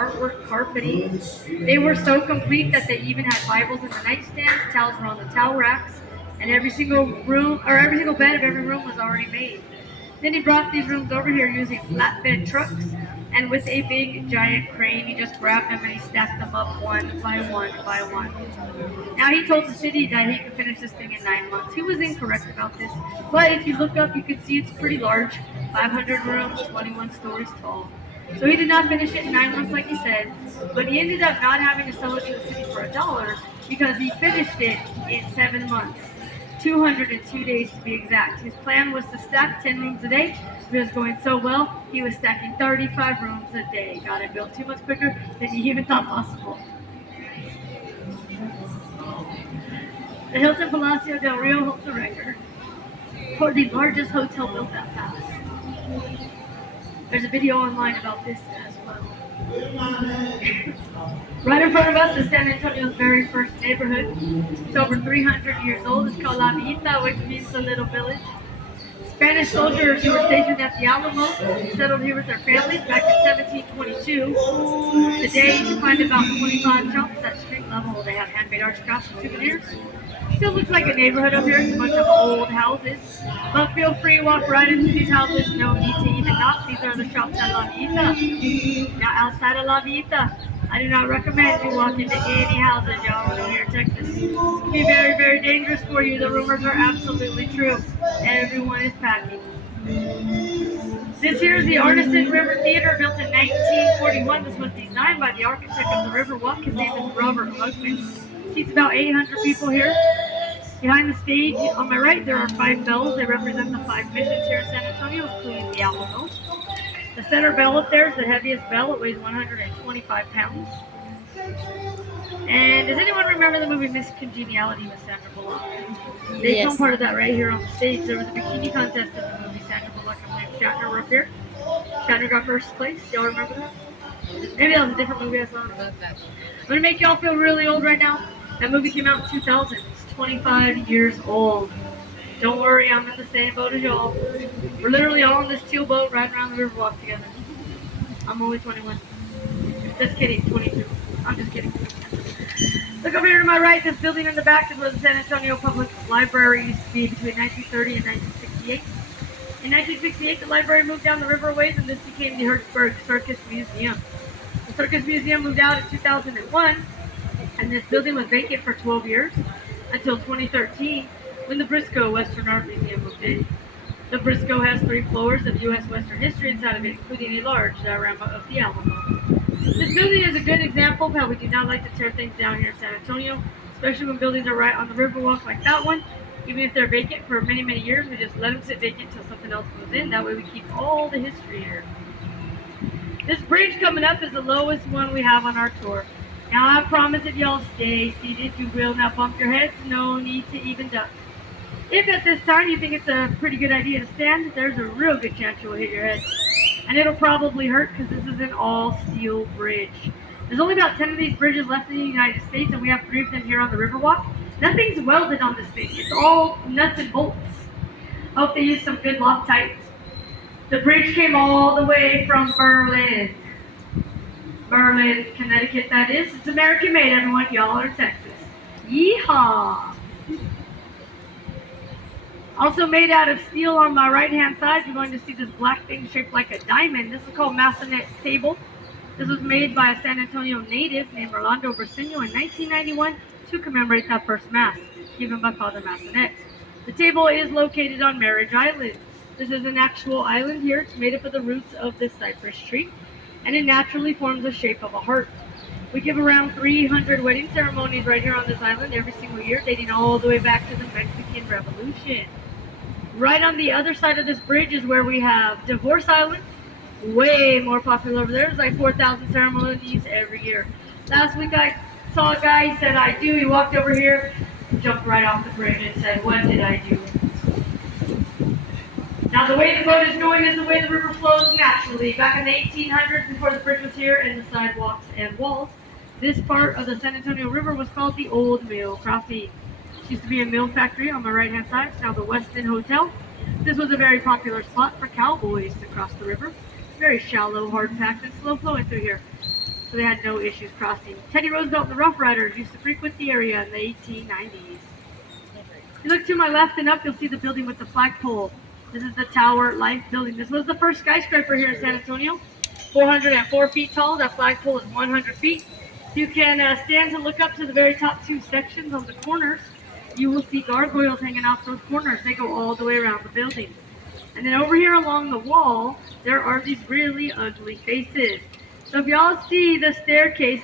artwork carpeting. They were so complete that they even had Bibles in the nightstands, towels were on the towel racks, and every single room or every single bed of every room was already made. Then he brought these rooms over here using flatbed trucks, and with a big giant crane, he just grabbed them and he stacked them up one by one by one. Now he told the city that he could finish this thing in 9 months. He was incorrect about this, but if you look up, you can see it's pretty large, 500 rooms, 21 stories tall. So he did not finish it in 9 months like he said, but he ended up not having to sell it to the city for $1 because he finished it in 7 months. 202 days to be exact. His plan was to stack 10 rooms a day. It was going so well, he was stacking 35 rooms a day. Got it built 2 months quicker than he even thought possible. The Hilton Palacio del Rio holds the record for the largest hotel built that fast. There's a video online about this as well. Right in front of us is San Antonio's very first neighborhood. It's over 300 years old. It's called La Villita, which means the little village. Spanish soldiers who were stationed at the Alamo settled here with their families back in 1722. Today you can find about 25 shops at street level. They have handmade arts, crafts, and souvenirs. Still looks like a neighborhood up here. It's a bunch of old houses. But feel free to walk right into these houses. No need to even knock. These are the shops at La Villita. Now outside of La Villita, I do not recommend you walk into any houses, y'all, know here in Texas. It can be very, very dangerous for you. The rumors are absolutely true. Everyone is packing. This here is the Artisan River Theater, built in 1941. This was designed by the architect of the Riverwalk. His name is Robert Hugman. Seats about 800 people here. Behind the stage, on my right, there are 5 bells. They represent the 5 missions here in San Antonio, including the Alamo. The center bell up there is the heaviest bell. It weighs 125 pounds. And does anyone remember the movie Miss Congeniality with Sandra Bullock? They filmed part of that right here on the stage. There was a bikini contest in the movie. Sandra Bullock and William Shatner were up here. Shatner got first place. Y'all remember that? Maybe that was a different movie I saw. I'm going to make y'all feel really old right now. That movie came out in 2000. It's 25 years old. Don't worry, I'm in the same boat as y'all. We're literally all on this teal boat riding around the Riverwalk together. I'm only 21. Just kidding, 22. I'm just kidding. Look over here to my right. This building in the back is where the San Antonio Public Library used to be between 1930 and 1968. In 1968, the library moved down the riverways and this became the Hertzberg Circus Museum. The Circus Museum moved out in 2001, and this building was vacant for 12 years until 2013 when the Briscoe Western Art Museum moved in. The Briscoe has 3 floors of U.S. Western history inside of it, including a large diorama of the Alamo. This building is a good example of how we do not like to tear things down here in San Antonio, especially when buildings are right on the Riverwalk like that one. Even if they're vacant for many, many years, we just let them sit vacant until something else moves in. That way we keep all the history here. This bridge coming up is the lowest one we have on our tour. Now I promise if y'all stay seated, you will not bump your heads. No need to even duck. If at this time you think it's a pretty good idea to stand, there's a real good chance you will hit your head. And it'll probably hurt because this is an all-steel bridge. There's only about 10 of these bridges left in the United States, and we have 3 of them here on the Riverwalk. Nothing's welded on this thing. It's all nuts and bolts. I hope they use some good Loctite. The bridge came all the way from Berlin. Berlin, Connecticut, that is. It's American made, everyone. Y'all are in Texas. Yeehaw! Also made out of steel on my right-hand side, you're going to see this black thing shaped like a diamond. This is called Massenet's table. This was made by a San Antonio native named Orlando Briseño in 1991 to commemorate that first mass given by Father Massenet. The table is located on Marriage Island. This is an actual island here. It's made up of the roots of this cypress tree, and it naturally forms the shape of a heart. We give around 300 wedding ceremonies right here on this island every single year, dating all the way back to the Mexican Revolution. Right on the other side of this bridge is where we have Divorce Island. Way more popular over there. There's like 4,000 ceremonies every year. Last week I saw a guy, he said, I do. He walked over here, jumped right off the bridge and said, what did I do? Now the way the boat is going is the way the river flows naturally. Back in the 1800s, before the bridge was here and the sidewalks and walls, this part of the San Antonio River was called the Old Mill Crossing. It used to be a mill factory on my right-hand side. It's now the Westin Hotel. This was a very popular spot for cowboys to cross the river. Very shallow, hard-packed, and slow-flowing through here. so they had no issues crossing. Teddy Roosevelt and the Rough Riders used to frequent the area in the 1890s. If you look to my left and up, you'll see the building with the flagpole. This is the Tower Life building. This was the first skyscraper here in San Antonio. 404 feet tall. That flagpole is 100 feet. You can stand to look up to the very top two sections on the corners. You will see gargoyles hanging off those corners. They go all the way around the building. And then over here along the wall, there are these really ugly faces. So if y'all see the staircase